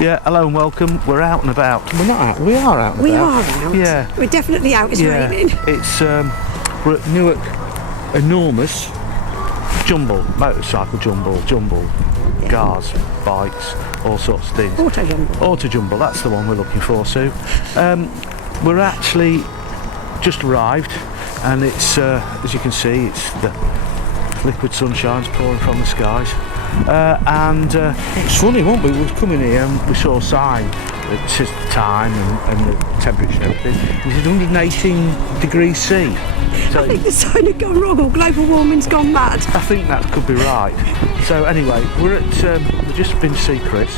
Yeah, hello and welcome. We're out and about. We're not out. We are out and we about. We are out. Yeah. We're definitely out. It's raining. It's we're at Newark Enormous Jumble, Motorcycle Jumble, cars, bikes, all sorts of things. Autojumble, that's the one we're looking for, Sue. We're actually just arrived, and it's as you can see, it's the liquid sunshine's pouring from the skies. It's funny, wasn't we? We was coming here and we saw a sign that says the time and the temperature and everything. It was 118 degrees C. So I think the sign had gone wrong, or global warming's gone mad. I think that could be right. So anyway, we've just been to see Chris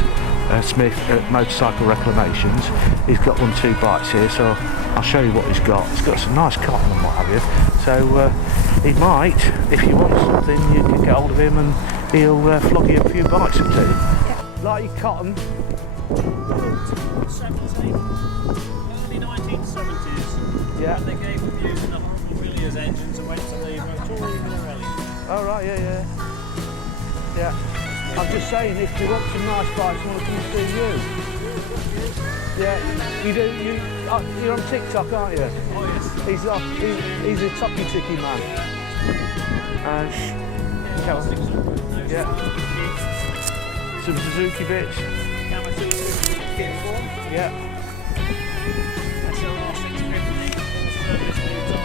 Smith at Motorcycle Reclamations. He's got 1-2 bikes here, so I'll show you what he's got. He's got some nice cotton and what have you. So he might, if you want something, you can get hold of him and he'll flog you a few bikes or two. Yeah. Like your cotton. 70, early 1970s. Yeah. When they gave up using the horrible Villiers engines and went to the Motorcycle. Oh right, yeah. I'm just saying, if you want some nice bikes, I want to come and see you. Yeah, you do. You're on TikTok, aren't you? Oh yes. He's a tocky-ticky man. Yeah. Some Suzuki bits. Yeah. SLR 650.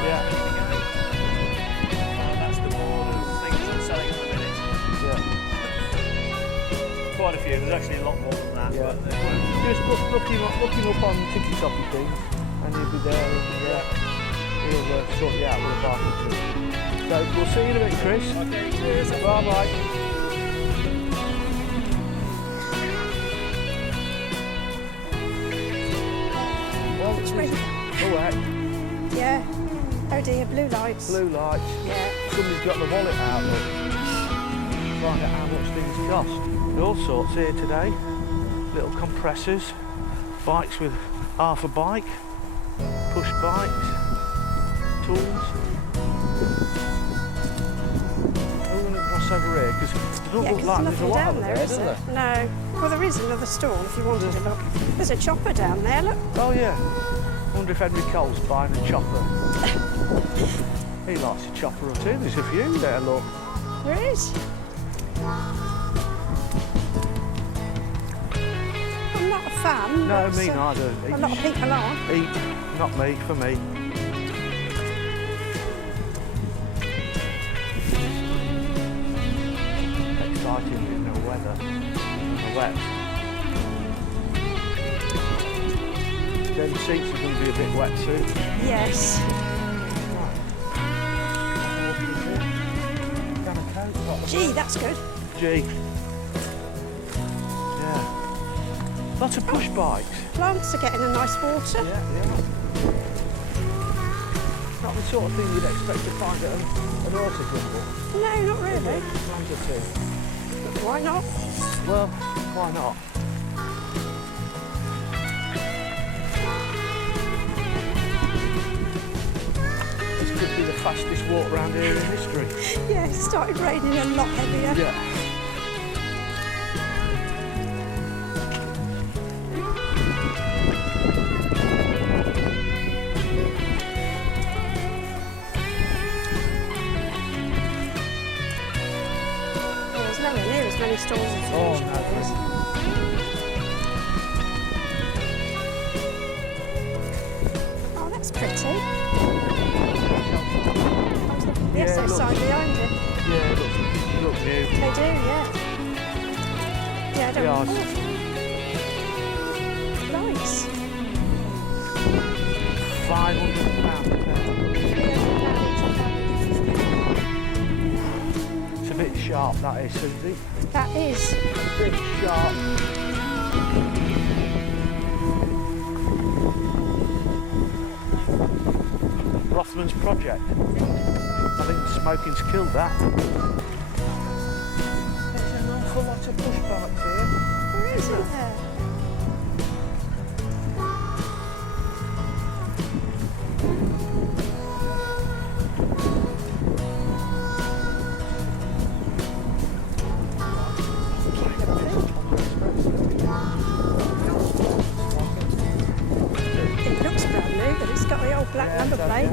Yeah. That's the board of things I'm selling at the minute. Yeah. Quite a few. There's actually a lot more than that. Yeah. But Just look him up on TikTok thing, and he'll be there, and he'll sort you out with a bike or two. So we'll see you in a bit, Chris. okay, cheers. Bye bye. Well, It's raining. oh heck, Yeah. Oh dear, blue lights. blue lights. Yeah. Somebody's got the wallet out. Look. Find out how much things cost. There's all sorts here today. Little compressors, bikes with half a bike, push bikes, tools. We're going to cross over here because it doesn't look like there's a lot down over there, there, is does it? there? No. Well, there is another stall if you wanted to look. There's a chopper down there, look. Oh yeah. Wonder if Henry Cole's buying a chopper. He likes a chopper or two. There's a few there, look. There is. I'm not a fan. No, but, me neither. A lot of people are. Not me, for me. Exciting in the weather, in the wet. Then the seats are going to be a bit wet soon. Yes. Gee, that's good. Gee. Yeah. Lots of push bikes. Plants are getting a nice water. Yeah. Not the sort of thing you'd expect to find at an autojumble. No, not really. Plants are too. Why not? Well, why not? This could be the fastest walk round here in history. Yeah, it started raining a lot heavier. Yeah. There's nowhere near as many stalls as there Oh, usually no. is. Oh, that's pretty. The Yeah, it SO sign looks- behind it. Yeah, it looks new. They do, yeah. Yeah, I don't Yeah, nice. £500. It's a bit sharp, that is, Susie. That is. A bit sharp. Rothman's project. I think smoking's killed that. There's an awful lot of push bikes here. There is, isn't there? black number plate.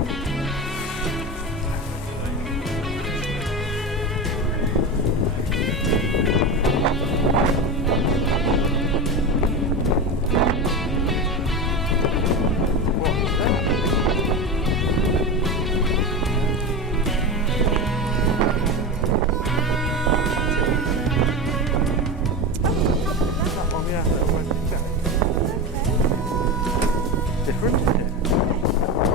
Different, isn't it?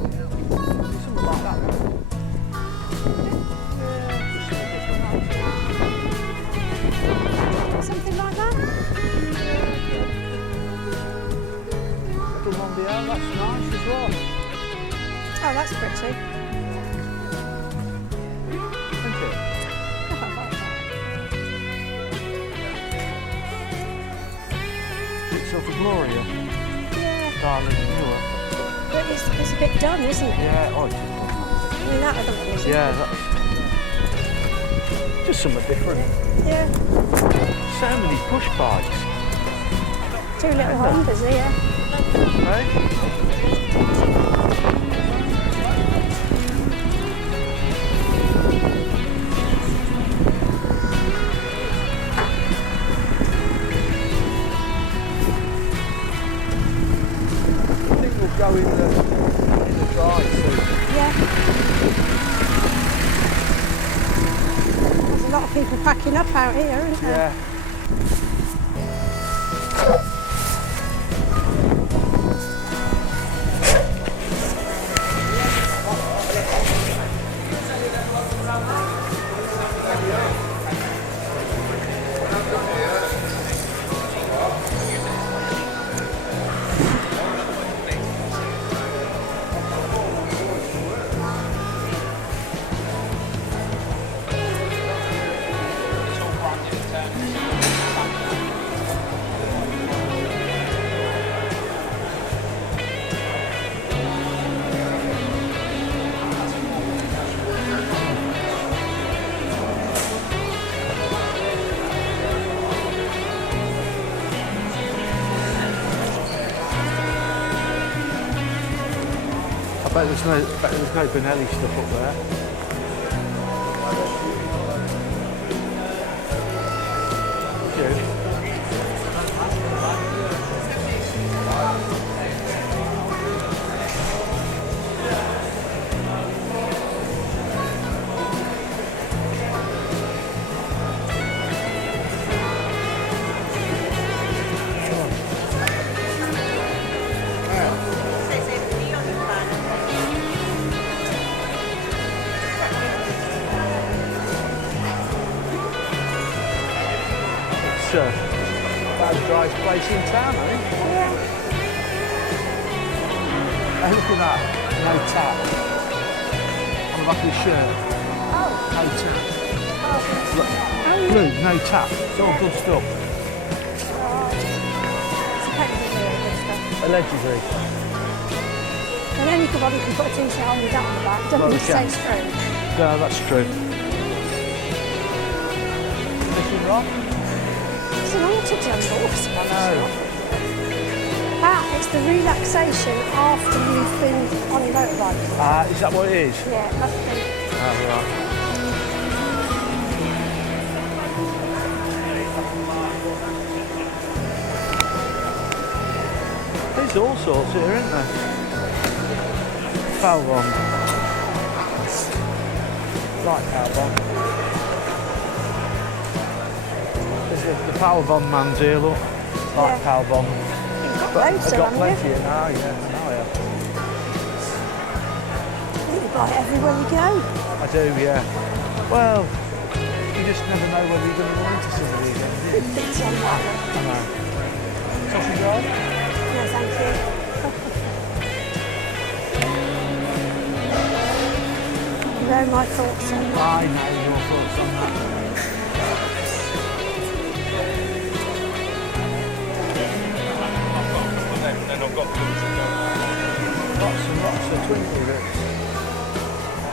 Something like that. Something like that? Little Mondial, that's nice as well. Oh, that's pretty. Of Gloria, Yeah. darling Newark. But it's a bit done, isn't it? Yeah, oh, I mean, that other one isn't. yeah, that's just something different. Yeah. So many push bikes. 2 little Hondas here. Hey? Go in the drive soon. Yeah. There's a lot of people packing up out here, isn't there? Yeah. I bet there's no Benelli stuff up there. Yeah. About the driest place in town, I think. Yeah. Hey, look at that. No tap. On the back of his shirt. Oh. No tap. Look, Oh, yeah. blue, no tap. It's all good stuff. Supposedly all good stuff. Allegedly. And then you can probably put a t-shirt on with that on the back, doesn't Well, it? we can. Stays true. No, that's true. Anything wrong? It's an autojumble. I know. It's the relaxation after you've been on your motorbike. Is that what it is? Yeah, it must be. Oh, right. There's all sorts here, isn't there? Power bomb. Right, power bomb. There's the power bomb man's here, look. Like Yeah. power bomb. You've got But loads I've of got them, plenty haven't you? here now, yeah. Now I have. You buy it everywhere you go. I do, yeah. Well, you just never know whether you're going to run into somebody again, do you? It's on that one. I know. Sausage roll? No, thank you. You know my thoughts on that. I know your thoughts on that. Then I've got Lots and lots of twinkly bits.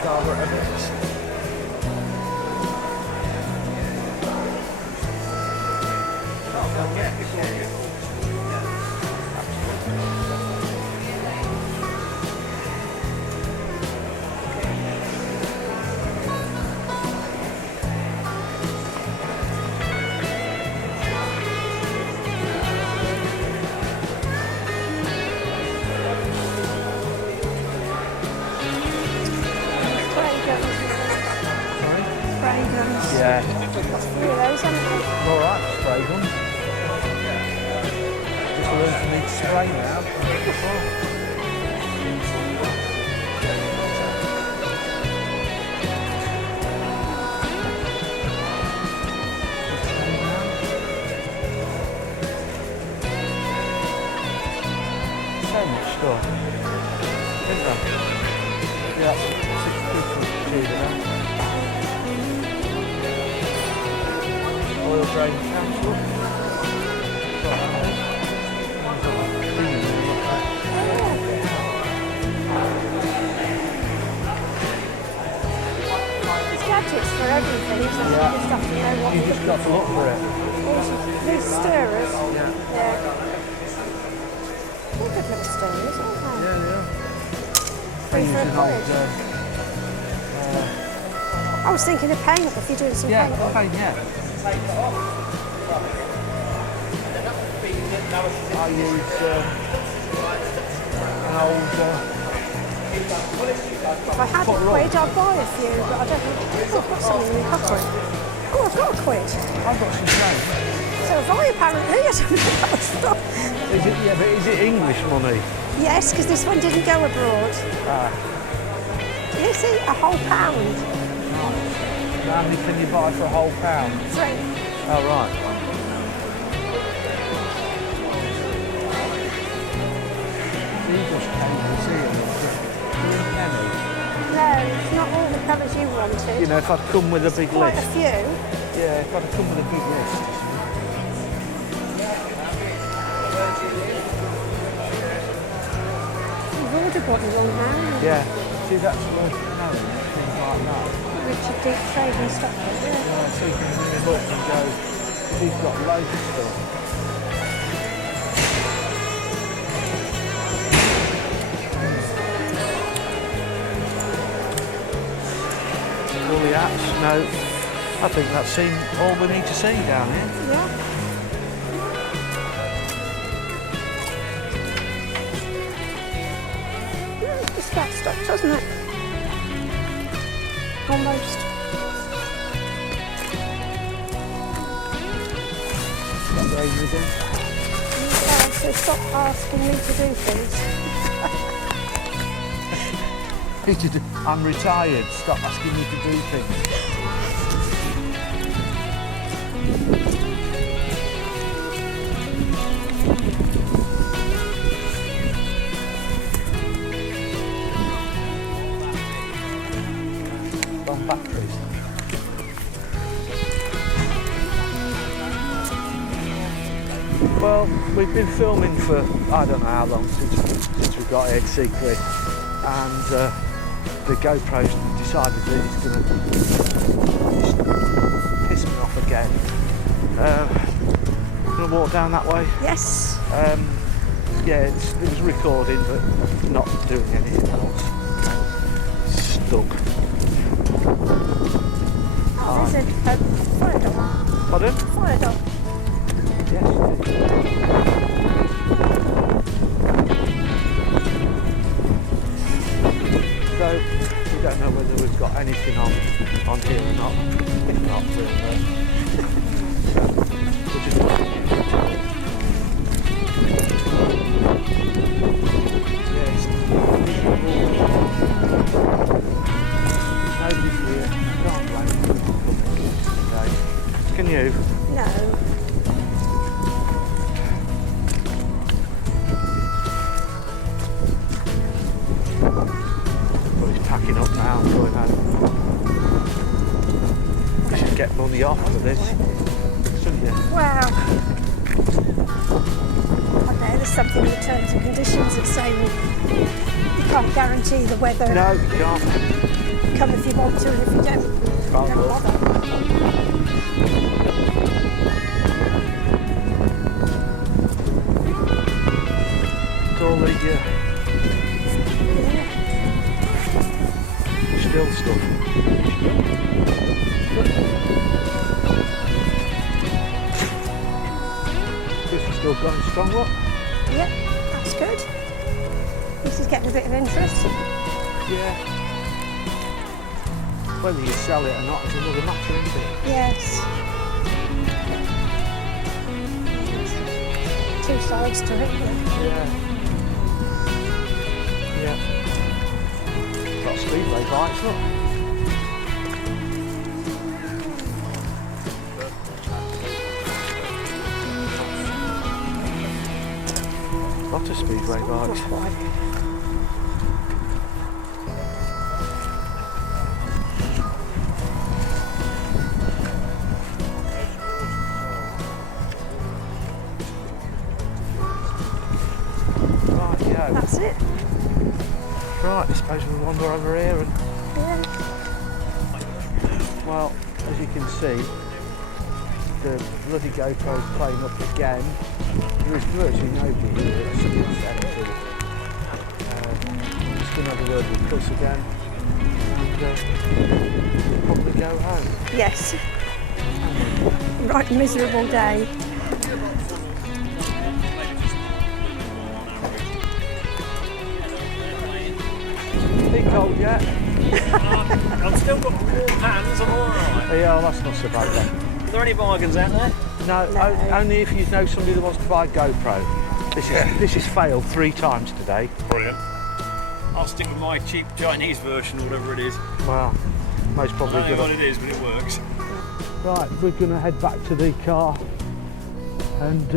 Carburetor bits. Yeah. That's 3 of those, haven't they? Alright, spray gun. Just a room for me to spray now. So much stuff. Isn't there? Yeah, that's 6 people cheating out. Oil drain council. There's gadgets for everything, so you just have to know what You just got to look for it. These stirrers. Yeah. Yeah. They're good little stirrers, aren't they? Yeah, yeah. 3 for a quid. I was thinking of paint if you're doing some paint. Okay, yeah. I use an old. If I had a quid, I'd buy a few, but I don't know. I've got something in my pocket. Oh, I've got a quid. I've got some change. So have I, apparently. I don't know about stuff. Is it? Yeah, but is it English money? Yes, because this one didn't go abroad. Ah. You see, a whole pound. How many can you buy for a whole pound? 3. Oh, right. You just came to see it. It's a penny. No, it's not all the colours you wanted. You know, if I'd come with a big Quite list. a few. Yeah, if I'd come with a big list. You've already got the wrong man. Yeah. See, that's worth knowing, things like that. Richard Deep Trading stuff like that. Yeah, so you can ring him up and go, he's got loads of stuff. Woolly hats, no. I think that's seen all we need to see down here. Yeah. It's that stuff, doesn't it? Almost. Yeah, so stop asking me to do things. I'm retired, stop asking me to do things. On batteries. Well, we've been filming for I don't know how long since we got here to see Quid, and the GoPro's decided that it's going to piss me off again. Going to walk down that way. Yes. Yeah, it was recording, but not doing anything else. Stuck. Oh, there's a fire dog. Pardon? Fire dog. Yes. So we don't know whether we've got anything on here or not. If not, we'll just yes. Nobody's here. Can't blame them for coming today. Can you? No. Well, he's packing up now and going home. You should get money off for this, shouldn't you? Wow. I know there's something in the terms and conditions that say you can't guarantee the weather. No, you can't. Come if you want to, and if you don't bother. It's all the still stuff. This is still going strong, what? Yep, that's good. This is getting a bit of interest. Yeah. Whether you sell it or not is another matter, isn't it? Yes. Two sides to it. Yeah. Yeah. Got Speedway bikes, look. Lot of Speedway bikes. Right, yeah. That's it. Right, I suppose we'll wander over here and, Yeah. well, as you can see, the bloody GoPro's playing up again. There is virtually nobody here at 7:70. I'm just going to have a word with Chris again and probably go home. Yes. Right, miserable day. Bit cold yet? I've still got warm hands, I'm alright. Yeah, well, that's not so bad then. Are there any bargains out there? No, No. only if you know somebody that wants to buy a GoPro. This has failed 3 times today. Brilliant. I'll stick with my cheap Chinese version, whatever it is. Well, most I probably don't know what good. it is, but it works. Right, we're going to head back to the car, and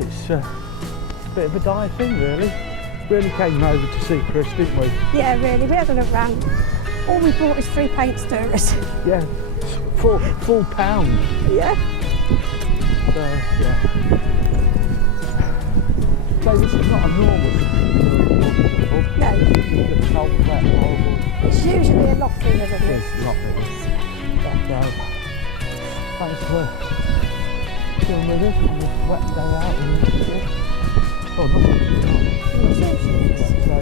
it's a bit of a dire thing, really. Really came over to see Chris, didn't we? Yeah, really. We had a look round. All we bought is 3 paint stirrers. Yeah, it's full pound. Yeah. So, yeah. So this is not a normal jumble. No. It's cold, wet, horrible. It's usually a lot cleaner than It this. is, not really. But, thanks for being with us on this wet day out in the oh, not much, so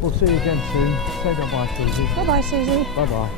we'll see you again soon. Say goodbye, Susie. Bye-bye, Susie. Bye-bye.